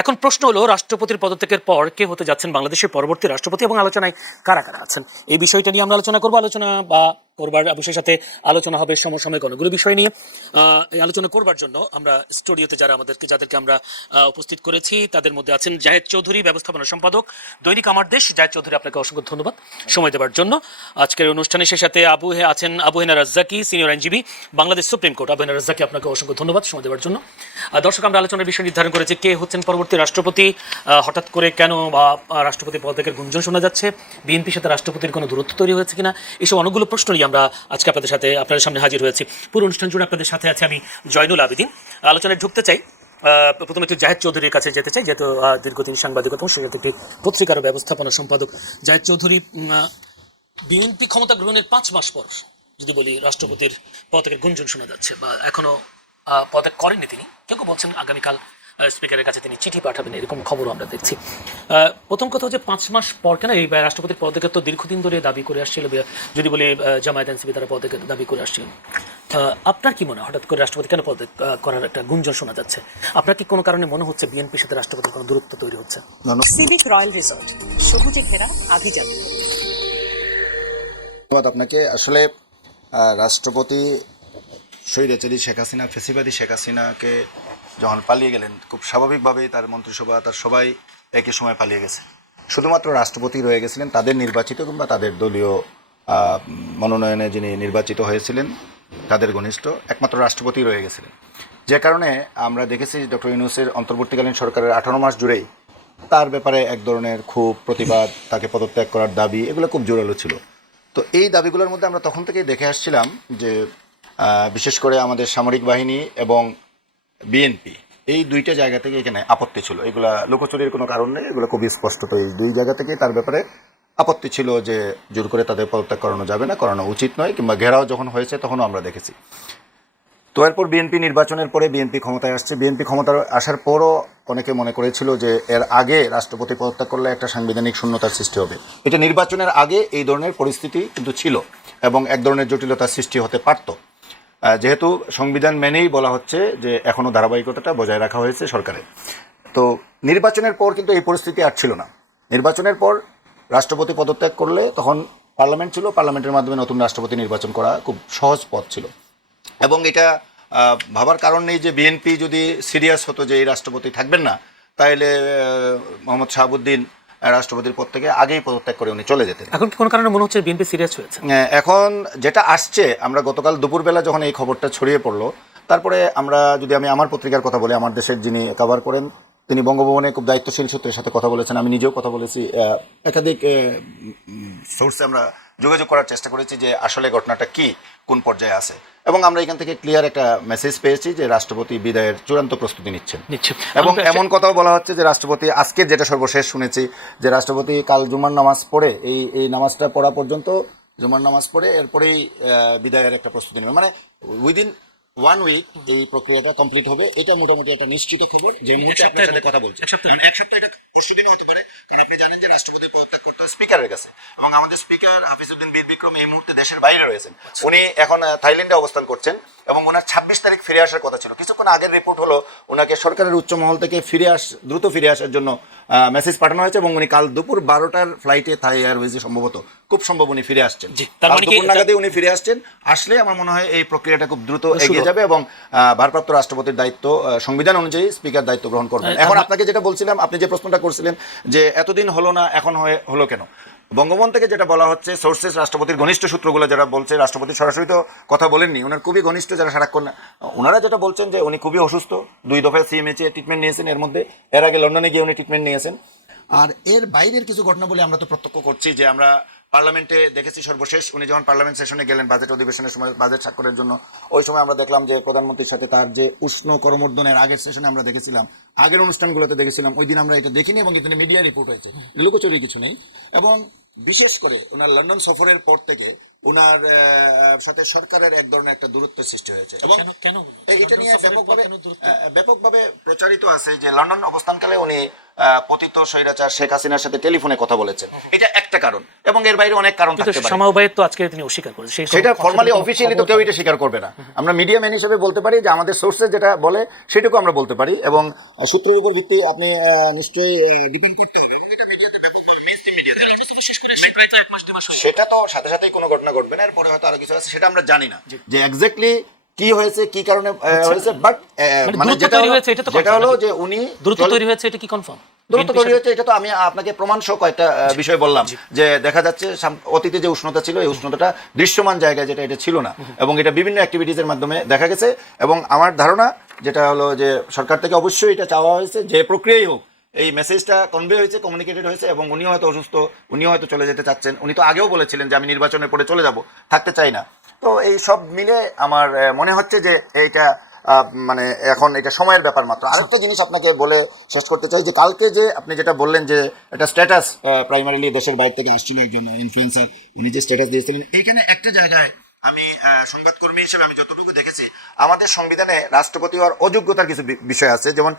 এখন প্রশ্ন হলো, রাষ্ট্রপতির পদত্যাগের পর কে হতে যাচ্ছেন বাংলাদেশের পরবর্তী রাষ্ট্রপতি এবং আলোচনায় কারা কারা আছেন, এই বিষয়টা নিয়ে আমরা আলোচনা করবো। আলোচনা বা করবার বিষয়ের সাথে আলোচনা হবে সমসাময়িক অনেকগুলো বিষয় নিয়ে। এই আলোচনা করবার জন্য আমরা স্টুডিওতে যাদেরকে আমরা উপস্থিত করেছি, তাদের মধ্যে আছেন জাহেদ চৌধুরী, ব্যবস্থাপনা সম্পাদক, দৈনিক আমার দেশ। জাহেদ চৌধুরী, আপনাকে অসংখ্য ধন্যবাদ সময় দেওয়ার জন্য। আজকের অনুষ্ঠানে সে সাথে আছেন আবু হেনা রাজ্জাকি, সিনিয়র আইনজীবী, বাংলাদেশ সুপ্রিম কোর্ট। আবু হেনা রাজ্জাকি, আপনাকে অসংখ্য ধন্যবাদ সময় দেওয়ার জন্য। দর্শক, আমরা আলোচনার বিষয় নির্ধারণ করেছি কে হচ্ছেন পরবর্তী রাষ্ট্রপতি, হঠাৎ করে কেন রাষ্ট্রপতি পদত্যাগের গুঞ্জন শোনা যাচ্ছে, বিএনপির সাথে রাষ্ট্রপতির কোনো দূরত্ব তৈরি হয়েছে কিনা, এসব অনেকগুলো প্রশ্ন নিয়ে আমরা আজকে আপনাদের সামনে হাজির হয়েছি। পুরো অনুষ্ঠান জুড়ে আপনাদের সাথে আছে আমি জয়নুল আবেদিন। আলোচনায় ঢুকতে চাই, প্রথমে একটু জাহেদ চৌধুরীর কাছে যেতে চাই, যেহেতু দীর্ঘদিন সাংবাদিকতা, সে সাথে একটি পত্রিকার ব্যবস্থাপনা সম্পাদক। জাহেদ চৌধুরী, বিএনপি ক্ষমতা গ্রহণের 5 মাস পর যদি বলি রাষ্ট্রপতির পদত্যাগের গুঞ্জন শোনা যাচ্ছে, বা এখনো পদত্যাগ করেননি তিনি, কেউ বলছেন আগামীকাল স্পিকারের কাছে তিনি চিঠি পাঠাবেন, এরকম খবরও আমরা দেখছি। প্রথম কথা হচ্ছে 5 মাস পর কেন এই রাষ্ট্রপতির পদত্যাগের তো দীর্ঘদিন ধরে দাবি করে আসছিল, যদি বলি জামায়াত এনসিপি তারা পদত্যাগের দাবি করে আসছিল। আপনার কি মনে হয় হঠাৎ করে রাষ্ট্রপতি কেন পদত্যাগ করার একটা গুঞ্জন শোনা যাচ্ছে? আপনার কি কোনো কারণে মনে হচ্ছে বিএনপির সাথে রাষ্ট্রপতির কোনো দূরত্ব তৈরি হচ্ছে? সিভিক রয়্যাল রিসোর্ট, সবুজে ঘেরা আভিজাত্য। ধন্যবাদ আপনাকে। আসলে রাষ্ট্রপতি স্বৈরাচারী শেখ হাসিনা, ফেসিবাদী শেখ হাসিনাকে যখন পালিয়ে গেলেন, খুব স্বাভাবিকভাবেই তার মন্ত্রিসভা, তার সবাই একই সময় পালিয়ে গেছে। শুধুমাত্র রাষ্ট্রপতি রয়ে গেছিলেন, তাদের নির্বাচিত কিংবা তাদের দলীয় মনোনয়নে যিনি নির্বাচিত হয়েছিলেন, তাদের ঘনিষ্ঠ একমাত্র রাষ্ট্রপতি রয়ে গেছিলেন। যে কারণে আমরা দেখেছি ডক্টর ইউনূসের অন্তর্বর্তীকালীন সরকারের 18 মাস জুড়েই তার ব্যাপারে এক ধরনের ক্ষোভ, প্রতিবাদ, তাকে পদত্যাগ করার দাবি, এগুলো খুব জোরালো ছিল। তো এই দাবিগুলোর মধ্যে আমরা তখন থেকেই দেখে আসছিলাম যে বিশেষ করে আমাদের সামরিক বাহিনী এবং বিএনপি, এই দুইটা জায়গা থেকে এখানে আপত্তি ছিল। এগুলা লুকোচুরির কোনো কারণ নেই, এগুলো খুবই স্পষ্টত এই দুই জায়গা থেকেই তার ব্যাপারে আপত্তি ছিল যে জোর করে তাদের পদত্যাগ করানো যাবে না, করানো উচিত নয়, কিংবা ঘেরাও যখন হয়েছে তখনও আমরা দেখেছি। তো এরপর বিএনপি নির্বাচনের পরে বিএনপি ক্ষমতায় আসছে। বিএনপি ক্ষমতায় আসার পরও অনেকে মনে করেছিল যে এর আগে রাষ্ট্রপতি পদত্যাগ করলে একটা সাংবিধানিক শূন্যতার সৃষ্টি হবে। এটা নির্বাচনের আগে এই ধরনের পরিস্থিতি কিন্তু ছিল এবং এক ধরনের জটিলতার সৃষ্টি হতে পারত, যেহেতু সংবিধান মেনেই বলা হচ্ছে যে এখনও ধারাবাহিকতাটা বজায় রাখা হয়েছে সরকারে। তো নির্বাচনের পর কিন্তু এই পরিস্থিতি আর ছিল না। নির্বাচনের পর রাষ্ট্রপতি পদত্যাগ করলে তখন পার্লামেন্ট ছিল, পার্লামেন্টের মাধ্যমে নতুন রাষ্ট্রপতি নির্বাচন করা খুব সহজ পথ ছিল। এবং এটা ভাবার কারণ নেই যে বিএনপি যদি সিরিয়াস হতো যে এই রাষ্ট্রপতি থাকবেন না, তাহলে মোহাম্মদ শাহাবুদ্দিন রাষ্ট্রপতির পদ থেকে আগেই পদত্যাগ করে উনি চলে যেতেন। এখন কি কোনো কারণে মনে হচ্ছে বিএনপি সিরিয়াস হয়েছে? এখন যেটা আসছে, আমরা গতকাল দুপুরবেলা যখন এই খবরটা ছড়িয়ে পড়লো, তারপরে আমি আমার পত্রিকার কথা বলি, আমার দেশের যিনি কভার করেন তিনি বঙ্গভবনে খুব দায়িত্বশীল সূত্রের সাথে কথা বলেছেন, আমি নিজেও কথা বলেছি, একাধিক সোর্সে আমরা যোগাযোগ করার চেষ্টা করেছি যে আসলে ঘটনাটা কি, কোন পর্যায়ে আছে। এবং আমরা এখান থেকে ক্লিয়ার একটা মেসেজ পেয়েছি যে রাষ্ট্রপতি বিদায়ের চূড়ান্ত প্রস্তুতি নিচ্ছেন। এবং এমন কথাও বলা হচ্ছে যে রাষ্ট্রপতি, আজকে যেটা সর্বশেষ শুনেছি, যে রাষ্ট্রপতি কাল জুমার নামাজ পড়ে, এই নামাজটা পড়া পর্যন্ত, জুমার নামাজ পড়ে এরপরেই বিদায়ের একটা প্রস্তুতি নেবে, মানে উইদিন 1 উইক এই প্রক্রিয়াটা কমপ্লিট হবে। এটা মোটামুটি একটা নিশ্চিত খবর যে মুহূর্তে আপনার সাথে কথা বলছি। এক সপ্তাহ এটা পরশু দিনও হতে পারে, কারণ আপনি জানেন যে রাষ্ট্রপতির পদত্যাগ করতে হয় স্পিকারের কাছে, এবং আমাদের স্পিকার হাফিজউদ্দিন বীর বিক্রম এই মুহূর্তে দেশের বাইরে রয়েছেন। উনি এখন থাইল্যান্ডে অবস্থান করছেন এবং ওনার 26 তারিখ ফিরে আসার কথা ছিল। কিছুক্ষণ আগের রিপোর্ট হলো ওনাকে সরকারের উচ্চ মহল থেকে দ্রুত ফিরে আসার জন্য মেসেজ পাঠানো হয়েছে, এবং উনি কাল দুপুর 12টার ফ্লাইটে থাই এয়ারওয়েজে খুব সম্ভব উনি ফিরে আসছেন। দুপুর নাগাদে উনি ফিরে আসছেন। আসলে আমার মনে হয় এই প্রক্রিয়াটা খুব দ্রুত এগিয়ে যাবে এবং ভারপ্রাপ্ত রাষ্ট্রপতির দায়িত্ব সংবিধান অনুযায়ী স্পিকার দায়িত্ব গ্রহণ করবেন। এখন আপনাকে যেটা বলছিলাম, আপনি যে প্রশ্নটা করছিলেন যে এতদিন হলো না, এখন হলো কেন, বঙ্গভবন থেকে যেটা বলা হচ্ছে, সোর্সেস, রাষ্ট্রপতির ঘনিষ্ঠ সূত্রগুলো যারা বলছে, রাষ্ট্রপতি সরাসরি তো কথা বলেননি, ওনার খুবই ঘনিষ্ঠ যারা সারাক্ষণ, ওনারা যেটা বলছেন যে উনি খুবই অসুস্থ, 2 দফায় সিএমএইচে ট্রিটমেন্ট নিয়েছেন, এর মধ্যে এর আগে লন্ডনে গিয়ে উনি ট্রিটমেন্ট নিয়েছেন। আর এর বাইরের কিছু ঘটনা বলে আমরা তো প্রত্যক্ষ করছি যে আমরা পার্লামেন্টে দেখেছি, সর্বশেষ উনি যখন পার্লামেন্ট সেশনে গেলেন বাজেট অধিবেশনের সময়, বাজেট স্বাক্ষরের জন্য, ওই সময় আমরা দেখলাম যে প্রধানমন্ত্রীর সাথে তার যে উষ্ণ করমর্দনের আগের সেশনে আমরা দেখেছিলাম, আগের অনুষ্ঠানগুলোতে দেখেছিলাম, ওই দিন আমরা এটা দেখিনি এবং এখানে মিডিয়া রিপোর্ট হয়েছে, লুকোচুরি কিছু নেই। এবং বিশেষ করে ওনার লন্ডন সফরের পর থেকে ওনার সাথে সরকারের এক ধরনের একটা দূরত্বের সৃষ্টি হয়েছে এবং এটা নিয়ে ব্যাপকভাবে প্রচারিত আছে যে লন্ডন অবস্থানকালে উনি পতিত স্বৈরাচার শেখ হাসিনার সাথে টেলিফোনে কথা বলেছেন, এটা একটা কারণ, এবং এর বাইরে অনেক কারণ কিন্তু থাকতে পারে। শামা ওবায়েদ তো আজকে তিনি অস্বীকার করেছেন, সেটা ফর্মালি অফিসিয়ালি তো কেউ এটা স্বীকার করবে না। আমরা মিডিয়া ম্যান হিসেবে বলতে পারি যে আমাদের সোর্সে যেটা বলে সেটুকু আমরা বলতে পারি, এবং সূত্রের উপর ভিত্তি আপনি নিশ্চয়ই ডিপেন্ড করতে হবে। এটা মিডিয়াতে ব্যাপকভাবে মেইনস্ট্রিম মিডিয়াতে সেটা তো সাথে সাথেই কোনো ঘটনা ঘটবে না, এরপরে হয়তো আরো কিছু আছে সেটা আমরা জানি না যে এক্স্যাক্টলি কি হয়েছে, কি কারণে হয়েছে। বাট মানে যেটা হলো যে উনি দ্রুত তৈরি হয়েছে, এটা কি কনফার্ম? দূরত্ব তৈরি হয়েছে, এটা তো আমি আপনাকে প্রমাণ সহ কয়েকটা বিষয় বললাম, যে দেখা যাচ্ছে অতীতে যে উষ্ণতা ছিল, এই উষ্ণতাটা দৃশ্যমান জায়গায় যেটা এটা ছিল না, এবং এটা বিভিন্ন অ্যাক্টিভিটিজের মাধ্যমে দেখা গেছে। এবং আমার ধারণা যেটা হলো যে সরকার থেকে অবশ্যই এটা চাওয়া হয়েছে, যে প্রক্রিয়াই হোক এই মেসেজটা কনভে হয়েছে, কমিউনিকেটেড হয়েছে, এবং উনিও হয়তো অসুস্থ, উনিও হয়তো চলে যেতে চাচ্ছেন। উনি তো আগেও বলেছিলেন যে আমি নির্বাচনের পরে চলে যাব, থাকতে চাই না। তো এই সব মিলে আমার মনে হচ্ছে যে এইটা মানে এখন এটা সময়ের ব্যাপার মাত্র। আরেকটা জিনিস আপনাকে বলে শেষ করতে চাই, যে কালকে যে আপনি যেটা বললেন যে একটা স্ট্যাটাস প্রাইমারিলি দেশের বাইরে থেকে আসছিল একজন ইনফ্লুয়েন্সার, উনি যে স্ট্যাটাস দিয়েছিলেন, এইখানে একটা জায়গায় আমি সংবাদকর্মী হিসেবে আমি যতটুকু দেখেছি, আমাদের সংবিধানে রাষ্ট্রপতি হওয়ার অযোগ্যতার কিছু বিষয় আছে, যেমন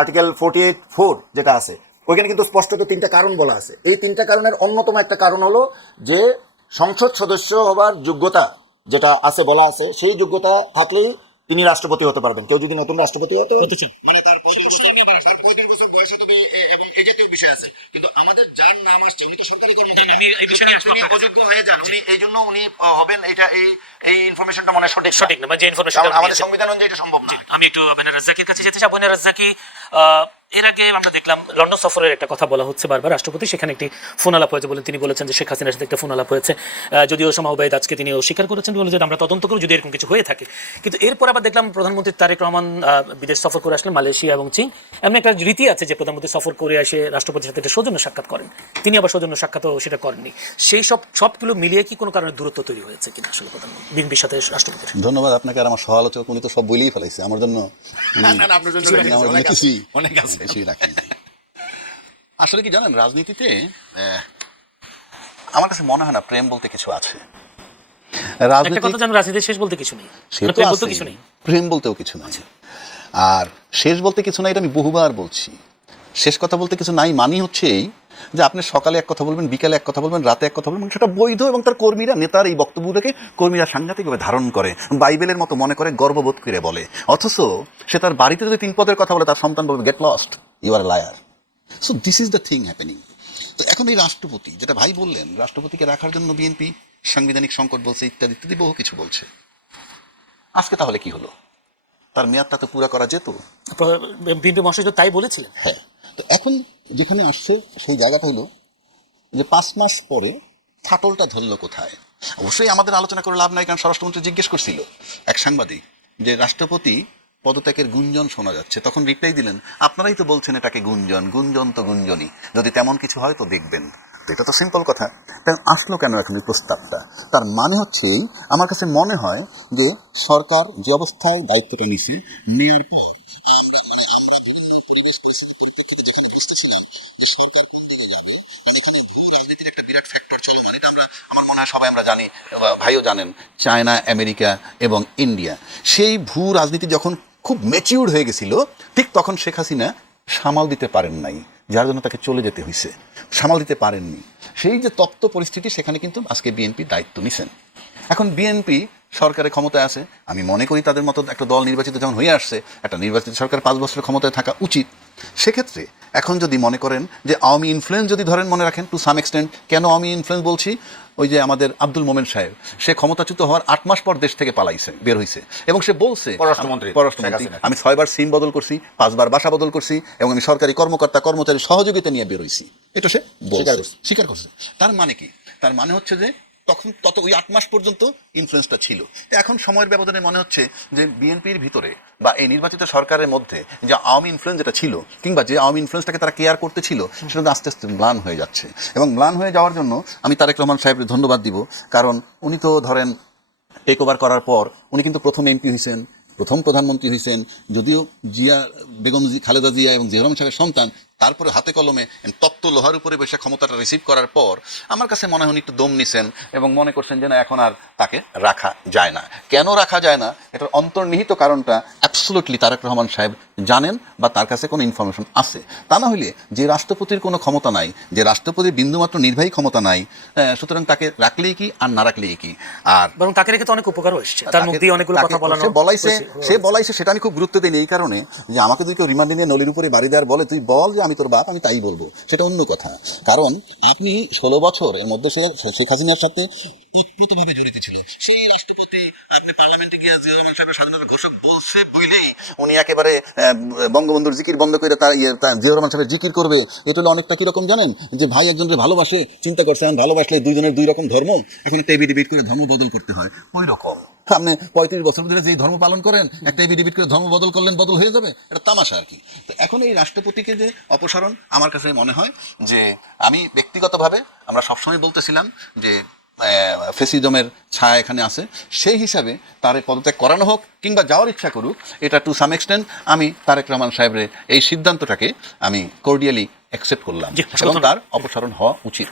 আর্টিকেল 48(4) যেটা আছে, ওইখানে কিন্তু স্পষ্টত 3টা কারণ বলা আছে। এই 3টা কারণের অন্যতম একটা কারণ হলো যে সংসদ সদস্য হবার যোগ্যতা যেটা আছে, বলা আছে, সেই যোগ্যতা থাকলেই তিনি রাষ্ট্রপতি হতে পারবেন। কেউ যদি নতুন রাষ্ট্রপতি হতো মানে তার 35 বছর বয়সে তবে, এবং এই জাতীয় বিষয় আছে। কিন্তু আমাদের যার নাম আসছে, উনি তো সরকারি কর্মকর্তা, উনি অযোগ্য হয়ে যান, উনি এই জন্য উনি হবেন, এটা এই ইনফরমেশনটা মনে হয় সঠিক না, যে ইনফরমেশন আমাদের সংবিধান অনুযায়ী এটা সম্ভব না। আমি একটু আবেনা রাজ্জাকির কাছে যেতে চাই। আবেনা রাজ্জাকি, এর আগে আমরা দেখলাম লন্ডন সফরের একটা কথা বলা হচ্ছে বারবার, রাষ্ট্রপতি সেখানে একটি ফোন আলাপ হয়েছে বলে তিনি বলেছেন যে শেখ হাসিনার সাথে একটা ফোন আলাপ হয়েছে। যদিও শামা ওবায়েদ আজকে তিনি অস্বীকার করেছেন, বলে যে আমরা তদন্ত করব যদি এরকম কিছু হয়ে থাকে। কিন্তু এরপর আবার দেখলাম প্রধানমন্ত্রী তারেক রহমান বিদেশ সফর করে আসলেন, মালয়েশিয়া এবং চীন। এমন একটা রীতি আছে যে প্রধানমন্ত্রী সফর করে এসে রাষ্ট্রপতির সাথে একটা সৌজন্য সাক্ষাৎ করেন, তিনি আবার সৌজন্য সাক্ষাৎও সেটা করেননি। সেই সবগুলো মিলিয়ে কি কোনো কারণে দূরত্ব তৈরি হয়েছে কিনা আসলে প্রধানমন্ত্রী বিএনপির সাথে রাষ্ট্রপতির? ধন্যবাদ আপনাকে। আর আমার সহালোচক উনি তো সব বলেই ফেলাইছে আমার জন্য, অনেক আছে। আসলে কি জানেন, রাজনীতিতে আমার কাছে মনে হয় না প্রেম বলতে কিছু আছে। রাজনীতির শেষ বলতে কিছু নেই, প্রেম বলতেও কিছু নাই। আর শেষ বলতে কিছু নাই, এটা আমি বহুবার বলছি। শেষ কথা বলতে কিছু নাই মানে হচ্ছে এই যে আপনি সকালে এক কথা বলবেন, বিকালে এক কথা বলবেন, রাতে এক কথা বলবেন, সেটা বৈধ, এবং তার কর্মীরা, নেতার এই বক্তব্যটাকে কর্মীরা সাংঘাতিকভাবে ধারণ করে, বাইবেলের মতো মনে করে, গর্ববোধ করে বলে। অথচ সে তার বাড়িতে যদি 3 পদের কথা বলে, তার সন্তান বলবে get lost, you are liar. So this is the thing happening. তো এখন এই রাষ্ট্রপতি, যেটা ভাই বললেন, রাষ্ট্রপতিকে রাখার জন্য বিএনপি সাংবিধানিক সংকট বলছে, ইত্যাদি ইত্যাদি বহু কিছু বলছে। আজকে তাহলে কি হলো? তার মেয়াদটা তো পুরা করা যেত। বিএনপি মহাসচিব তাই বলেছিলেন। হ্যাঁ, তো এখন যেখানে আসছে সেই জায়গাটা হলো যে 5 মাস পরে ফাটলটা ধরলো কোথায়। অবশ্যই আমাদের আলোচনা করে লাভ নাই, কারণ স্বরাষ্ট্রমন্ত্রী জিজ্ঞেস করছিল এক সাংবাদিক যে রাষ্ট্রপতি পদত্যাগের গুঞ্জন শোনা যাচ্ছে, তখন রিপ্লাই দিলেন, আপনারাই তো বলছেন এটাকে গুঞ্জন, গুঞ্জন তো গুঞ্জনই, যদি তেমন কিছু হয় তো দেখবেন। তো এটা তো সিম্পল কথা। তাই আসলো কেন এখন এই প্রস্তাবটা? তার মানে হচ্ছে, আমার কাছে মনে হয় যে সরকার যে অবস্থায় দায়িত্বটা নিছে, নেওয়ার পর পরিবেশ পরিস্থিতি পরিপ্রেক্ষিতে যেখানে খুঁজতেছিলাম যে সরকার কোন দিকে যাবে, রাজনীতির একটা বিরাট ফ্যাক্টর চলমান, এটা আমার মনে হয় সবাই আমরা জানি, ভাইও জানেন, চায়না, আমেরিকা এবং ইন্ডিয়া। সেই ভূ রাজনীতি যখন খুব ম্যাচিউর হয়ে গেছিল, ঠিক তখন শেখ হাসিনা সামাল দিতে পারেন নাই, যার জন্য তাকে চলে যেতে হয়েছে, সামাল দিতে পারেননি। সেই যে তপ্ত পরিস্থিতি, সেখানে কিন্তু আজকে বিএনপি দায়িত্ব নিছেন। এখন বিএনপি সরকারের ক্ষমতায় আছে, আমি মনে করি তাদের মতো একটা দল নির্বাচিত যখন হয়ে আসছে, একটা নির্বাচিত সরকার 5 বছরের ক্ষমতায় থাকা উচিত। সেক্ষেত্রে এখন যদি মনে করেন যে আওয়ামী ইনফ্লুয়েন্স যদি ধরেন, মনে রাখেন টু সাম এক্সটেন্ট, কেন আওয়ামী ইনফ্লুয়েন্স বলছি, ওই যে আমাদের আব্দুল মোমেন সাহেব, সে ক্ষমতাচ্যুত হওয়ার 8 মাস পর দেশ থেকে পালাইছে, বের হয়েছে, এবং সে বলছে, পররাষ্ট্রমন্ত্রী, আমি 6 বার সিম বদল করছি, 5 বার বাসা বদল করছি, এবং আমি সরকারি কর্মকর্তা কর্মচারী সহযোগিতা নিয়ে বের হয়েছি। এটা সে স্বীকার করছে। তার মানে কি? তার মানে হচ্ছে যে তখন ওই 8 মাস পর্যন্ত ইনফ্লুয়েন্সটা ছিল। এখন সময়ের ব্যবধানে মনে হচ্ছে যে বিএনপির ভিতরে বা এই নির্বাচিত সরকারের মধ্যে যে আওয়ামী ইনফ্লুয়েন্স যেটা ছিল, কিংবা যে আওয়ামী ইনফ্লুয়েন্সটাকে তারা কেয়ার করতে ছিল, সেটা আস্তে আস্তে ম্লান হয়ে যাচ্ছে। এবং ম্লান হয়ে যাওয়ার জন্য আমি তারেক রহমান সাহেবকে ধন্যবাদ দিব, কারণ উনি তো ধরেন টেক ওভার করার পর উনি কিন্তু প্রথম এমপি হয়েছেন, প্রথম প্রধানমন্ত্রী হয়েছেন, যদিও জিয়া বেগম খালেদা জিয়া এবং জিয়া রহমান সাহেবের সন্তান, তারপরে হাতে কলমে তপ্ত লোহার উপরে বসে ক্ষমতাটা রিসিভ করার পর আমার কাছে মনে হয় উনি একটু দম নিছেন এবং মনে করছেন যে না এখন আর তাকে রাখা যায় না। কেন রাখা যায় না এটার অন্তর্নিহিত কারণটা অ্যাবসলুটলি তারেক রহমান সাহেব জানেন বা তার কাছে কোনো ইনফরমেশন আছে। তা না হলে যে রাষ্ট্রপতির কোনো ক্ষমতা নাই, যে রাষ্ট্রপতির বিন্দুমাত্র নির্বাহী ক্ষমতা নাই, সুতরাং তাকে রাখলেই কি আর না রাখলেই কি। আর বরং তাকে রেখে তো অনেক উপকারও এসছে, তার মুখ দিয়ে অনেকগুলো কথা বলানো সে বলাইছে সেটা আমি খুব গুরুত্ব দিই এই কারণে যে আমাকে যদি কেউ রিমান্ডে নিয়ে নলির উপরে বাড়ি দেওয়ার বলে তুই বল যে আমি তোর বাপ, আমি তাই বলবো, সেটা অন্য কথা। কারণ আপনি 16 বছর এর মধ্যে শেখ হাসিনার সাথে ওতপ্রোতভাবে জড়িত ছিল। সেই রাষ্ট্রপতি আপনি পার্লামেন্টে গিয়ে জিয়া রহমান সাহেবের স্বাধীনতা ঘোষক বলছে বুঝলেই উনি একেবারে বঙ্গবন্ধুর জিকির বন্ধ করে তার জিয়া রহমান সাহেবের জিকির করবে। এটা হলো অনেকটা কিরকম জানেন, যে ভাই একজনের ভালোবাসে, চিন্তা করছে এখন ভালোবাসলে দুইজনের দুই রকম ধর্ম, এখন একটা এভিডেভিট করে ধর্ম বদল করতে হয়, ওই রকম। আপনি 35 বছর ধরে যেই ধর্ম পালন করেন একটা এভিডেভিট করে ধর্ম বদল করলেন, বদল হয়ে যাবে, এটা তামাশা আর কি। তো এখন এই রাষ্ট্রপতিকে যে অপসারণ আমার কাছে মনে হয় যে আমি ব্যক্তিগতভাবে আমরা সবসময় বলতেছিলাম যে ফেসিজমের ছায়া এখানে আছে, সেই হিসাবে তার পদত্যাগ করানো হোক কিংবা যাওয়ার ইচ্ছা করুক, এটা টু সাম এক্সটেন্ট আমি তারেক রহমান সাহেবের এই সিদ্ধান্তটাকে আমি কর্ডিয়ালি অ্যাকসেপ্ট করলাম এবং তার অপসারণ হওয়া উচিত।